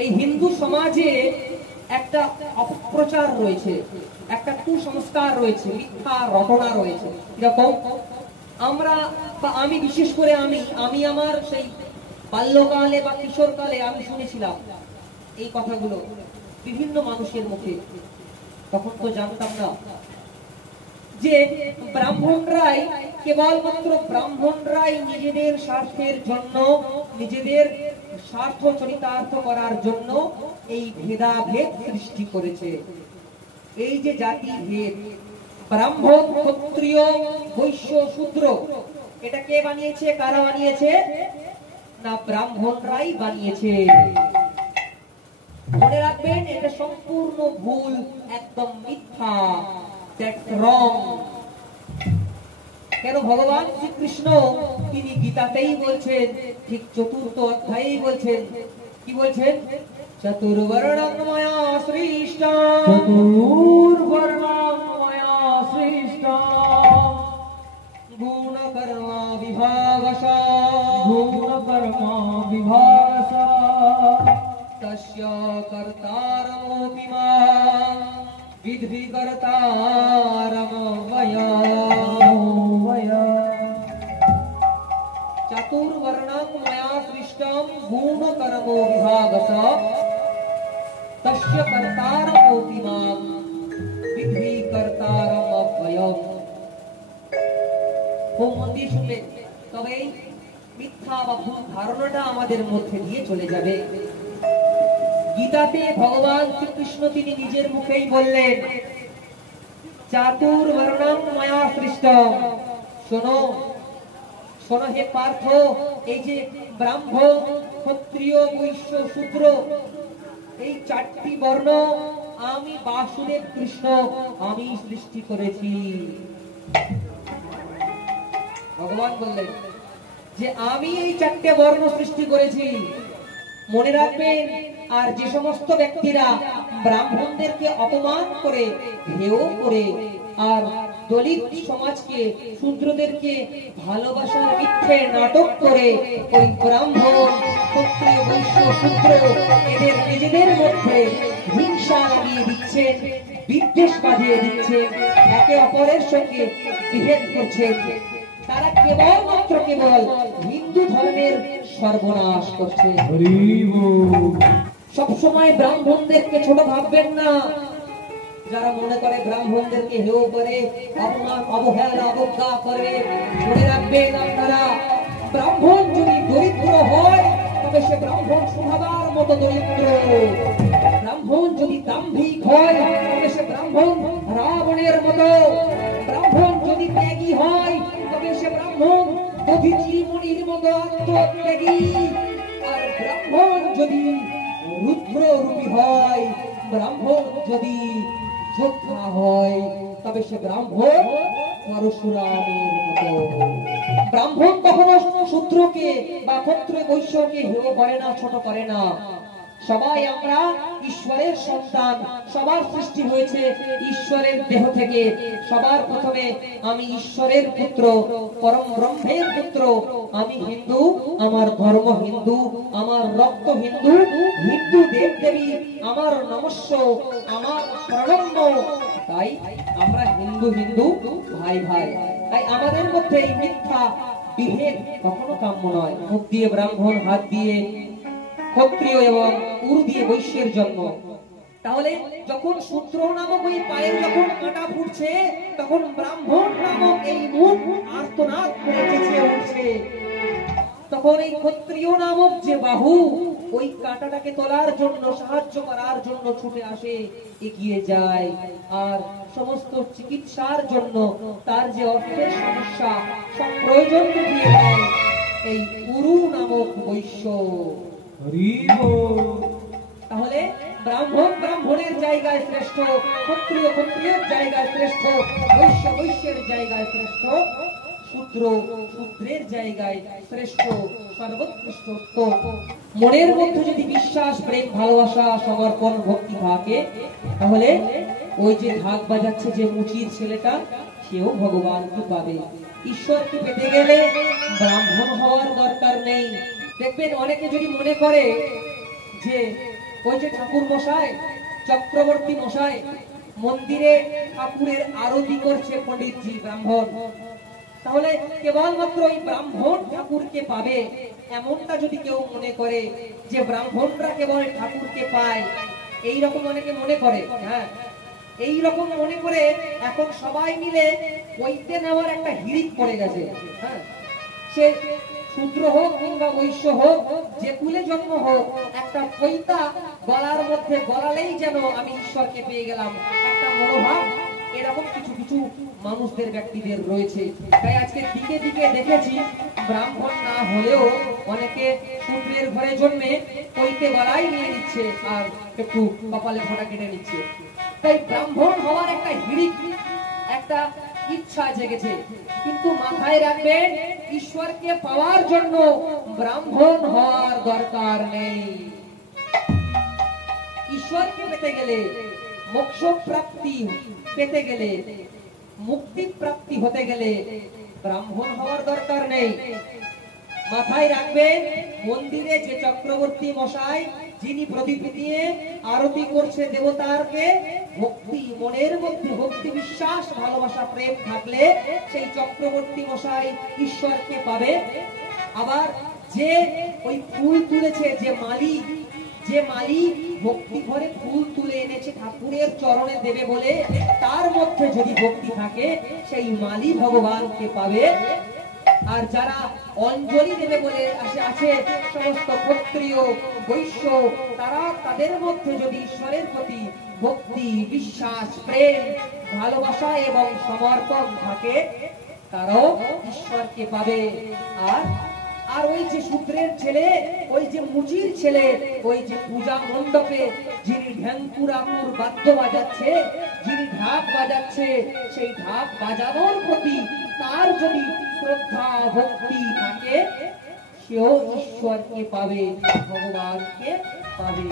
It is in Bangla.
এই হিন্দু সমাজে একটা অপপ্রচার রয়েছে, একটা কুসংস্কার রয়েছে, মিথ্যা রটনা রয়েছে। এরকম আমরা বা আমি বিশেষ করে আমি আমার সেই বাল্যকালে বা কিশোরকালে আমি শুনেছিলাম এই কথাগুলো বিভিন্ন মানুষের মুখে। তখন তো জানতাম না যে ব্রাহ্মণরাই, কেবলমাত্র ব্রাহ্মণরাই নিজেদের স্বার্থের জন্য, নিজেদের স্বার্থ চরিতার্থ করার জন্য এই ভেদাভেদ সৃষ্টি করেছে। এই যে জাতি ভেদ, ব্রাহ্মণ, ক্ষত্রিয়, বৈশ্য, শূদ্র, এটা কে বানিয়েছে? কারা বানিয়েছে? না, ব্রাহ্মণরাই বানিয়েছে। মনে রাখবেন, এটা সম্পূর্ণ ভুল, একদম মিথ্যা। That's wrong. কেন? ভগবান শ্রীকৃষ্ণ তিনি গীতাতেই বলছেন, ঠিক 4th অধ্যায়েই বলছেন, কি বলছেন? চতুর্বর্ণং ময়া সৃষ্টং, চতুর্বর্ণং ময়া সৃষ্টং, গুণ কর্ম বিভাগসা, গুণ কর্ম বিভাগসা, তস্য কর্তারমোপি মাং বিদ্ধি কর্তারমভয়ম। চতুর্বর্ণং ময়া সৃষ্টং গুণ কর্ম বিভাগসা, তস্য কর্তারমোপি মাং বিদ্ধি কর্তারমভয়ম। খুব মন দিয়ে শুনবেন, তবে মিথ্যা বা ভুল ধারণাটা আমাদের মধ্যে দিয়ে চলে যাবে। গীতাতে ভগবান শ্রীকৃষ্ণ তিনি নিজের মুখেই বললেন, চাতুর্বর্ণং ময়া সৃষ্টং। শোনো শোনো হে পার্থ, এই যে ব্রাহ্মণ, ক্ষত্রিয়, বৈশ্য, শূদ্র, এই 4টি বর্ণ আমি বাসুদেব কৃষ্ণ আমি সৃষ্টি করেছি। ভগবান বললেন যে আমি এই 4টে বর্ণ সৃষ্টি করেছি। মনে রাখবেন, আর যে সমস্ত ব্যক্তিরা ব্রাহ্মণদেরকে অপমান করে, হেয় করে, আর দলিত সমাজকে, শূদ্রদেরকে ভালোবাসার মিথ্যে নাটক করে ওই ব্রাহ্মণ, ক্ষত্রিয়, বৈশ্য, শূদ্র এদের নিজেদের মধ্যে হিংসা লাগিয়ে দিচ্ছেন, বিদ্বেষ বাঁধিয়ে দিচ্ছেন, একে অপরের সঙ্গে বিভেদ করছেন, তারা কেবলমাত্র হিন্দু ধর্মের সর্বনাশ করছে। সবসময় ব্রাহ্মণদেরকে ছোট ভাববেন না। যারা মনে করে ব্রাহ্মণদেরকে হেয় করে, অপমান, অবহেলা, অবজ্ঞা করে, মনে রাখবেন আপনারা, ব্রাহ্মণ যদি দরিদ্র হয় তবে সে ব্রাহ্মণ স্বভাবের মতো দরিদ্র। ব্রাহ্মণ যদি দাম্ভিক হয় তবে সে ব্রাহ্মণ রাবণের মতো। ব্রাহ্মণ যদি ত্যাগী হয় তবে সে ব্রাহ্মণ দধিচি মুনির মতো আত্মত্যাগী। আর ব্রাহ্মণ যদি রুদ্র রূপী হয়, ব্রাহ্মণ যদি যোদ্ধা হয় তবে সে ব্রাহ্মণ পরশুরামের মতো। ব্রাহ্মণ কখনো শূদ্রকে বা ক্ষত্রিয়, বৈশ্যকে হেয় করে না, ছোট করে না। সবাই আমরা ঈশ্বরের সন্তান, সবার সৃষ্টি হয়েছে ঈশ্বরের দেহ থেকে। সবার প্রথমে আমি ঈশ্বরের পুত্র, পরম ব্রহ্মের পুত্র। আমি হিন্দু, আমার ধর্ম হিন্দু, আমার রক্ত হিন্দু, হিন্দু দেব দেবী আমার নমস্য, আমার প্রণম্য। তাই আমরা হিন্দু হিন্দু ভাই ভাই। তাই আমাদের মধ্যে এই মিথ্যা বিভেদ কখনো কাম্য নয়। মুখ দিয়ে ব্রাহ্মণ, হাত দিয়ে ক্ষত্রিয় এবং উর দিয়ে বৈশ্যের জন্ম। তাহলে যখন শূদ্র নামক ওই পায়ে যখন কাঁটা ফুটছে, তখন ব্রাহ্মণ নামক এই মুখ আর্তনাদ করে চেঁচিয়ে উঠছে। তখন এই ক্ষত্রিয় নামক যে বাহু ওই কাঁটাটাকে তোলার জন্য, সাহায্য করার জন্য ছুটে আসে, এগিয়ে যায়। আর সমস্ত চিকিৎসার জন্য তার যে অর্থের সমস্যা, সব প্রয়োজন মিটিয়ে দেয় এই উরু নামক বৈশ্য। তাহলে ব্রাহ্মণ ব্রাহ্মণের জায়গায় শ্রেষ্ঠ, ক্ষত্রিয় ক্ষত্রিয়ের জায়গায় শ্রেষ্ঠ, বৈশ্য বৈশ্যের জায়গায় শ্রেষ্ঠ, শূদ্র শূদ্রের জায়গায় শ্রেষ্ঠ, সর্বোৎকৃষ্ট। মনের মধ্যে যদি বিশ্বাস, প্রেম, ভালোবাসা, সমর্পণ, ভক্তি থাকে, তাহলে ওই যে ঢাক বাজাচ্ছে যে মুচির ছেলেটা, সেও ভগবানকে পাবে। ঈশ্বরকে পেতে গেলে ব্রাহ্মণ হওয়ার দরকার নেই। দেখবেন অনেকে যদি মনে করে যে ওই যে ঠাকুর মশাই, চক্রবর্তী মশাই মন্দিরে ঠাকুরের আরতি করছে পণ্ডিতজি ব্রাহ্মণ, তাহলে কেবলমাত্র ওই ব্রাহ্মণ ঠাকুরকে পাবে এমনটা যদি কেউ মনে করে যে ব্রাহ্মণরা কেবল ঠাকুরকে পায়, এইরকম অনেকে মনে করে। হ্যাঁ, এইরকম মনে করে এখন সবাই মিলে পৈতে নেওয়ার একটা হিড়িক পড়ে গেছে। হ্যাঁ, সে শূদ্র হোক কিংবা বৈশ্য হোক, যে কুলে জন্ম হোক, একটা পৈতা গলার মধ্যে গলালেই যেন আমি ঈশ্বরকে পেয়ে গেলাম, একটা মনোভাব এরকম কিছু কিছু মানুষদের ব্যক্তিদের রয়েছে। তাই আজকে দিকে দিকে দেখেছি ব্রাহ্মণ না হলেও অনেকে শূদ্রের ঘরে জন্মে পৈতে গলায় নিয়ে নিচ্ছে আর একটু কপালে ফোঁটা কেটে নিচ্ছে। তাই ব্রাহ্মণ হওয়ার একটা হিড়িক, একটা ইচ্ছা জেগেছে, কিন্তু মাথায় রাখবেন ঈশ্বরকে পাওয়ার জন্য ব্রাহ্মণ হওয়ার দরকার নেই। ঈশ্বরকে পেতে গেলে, মোক্ষ প্রাপ্তি পেতে গেলে, মুক্তি প্রাপ্তি হতে গেলে ব্রাহ্মণ হওয়ার দরকার নেই। মাথায় রাখবেন মন্দিরে যে চক্রবর্তী মশাই যিনি প্রদীপ দিয়ে আরতি করছে দেবতারকে, ভক্তি মনের মধ্যে ভক্তি বিশ্বাস ভালোবাসা প্রেম থাকলে সেই চক্রবর্তী মশাই ঈশ্বরকে পাবে। আবার যে ওই ফুল তুলেছে, যে মালিক ভক্তি ভরে ফুল তুলে এনেছে ঠাকুরের চরণে দেবে বলে, তার মধ্যে যদি ভক্তি থাকে সেই মালি ভগবানকে পাবে। আর যারা অঞ্জলি দেবে বলে আছে সমস্ত ক্ষত্রিয় বৈশ্য, তারা তাদের মধ্যে যদি ঈশ্বরের প্রতি ভক্তি বিশ্বাস প্রেম ভালোবাসা এবং সমর্পণ থাকে, তারাও ঈশ্বরকে পাবে। আর ওই যে শূদ্রের ছেলে, ওই যে মুচির ছেলে, ওই যে পূজা মণ্ডপে যিনি ঢ্যাঙ্কুরাকুর বাদ্য বাজাচ্ছে, যিনি ঢাক বাজাচ্ছে, সেই ঢাক বাজানোর প্রতি তার যদি শ্রদ্ধা ভক্তি থাকে, সেও ঈশ্বরকে পাবে, ভগবানকে পাবে।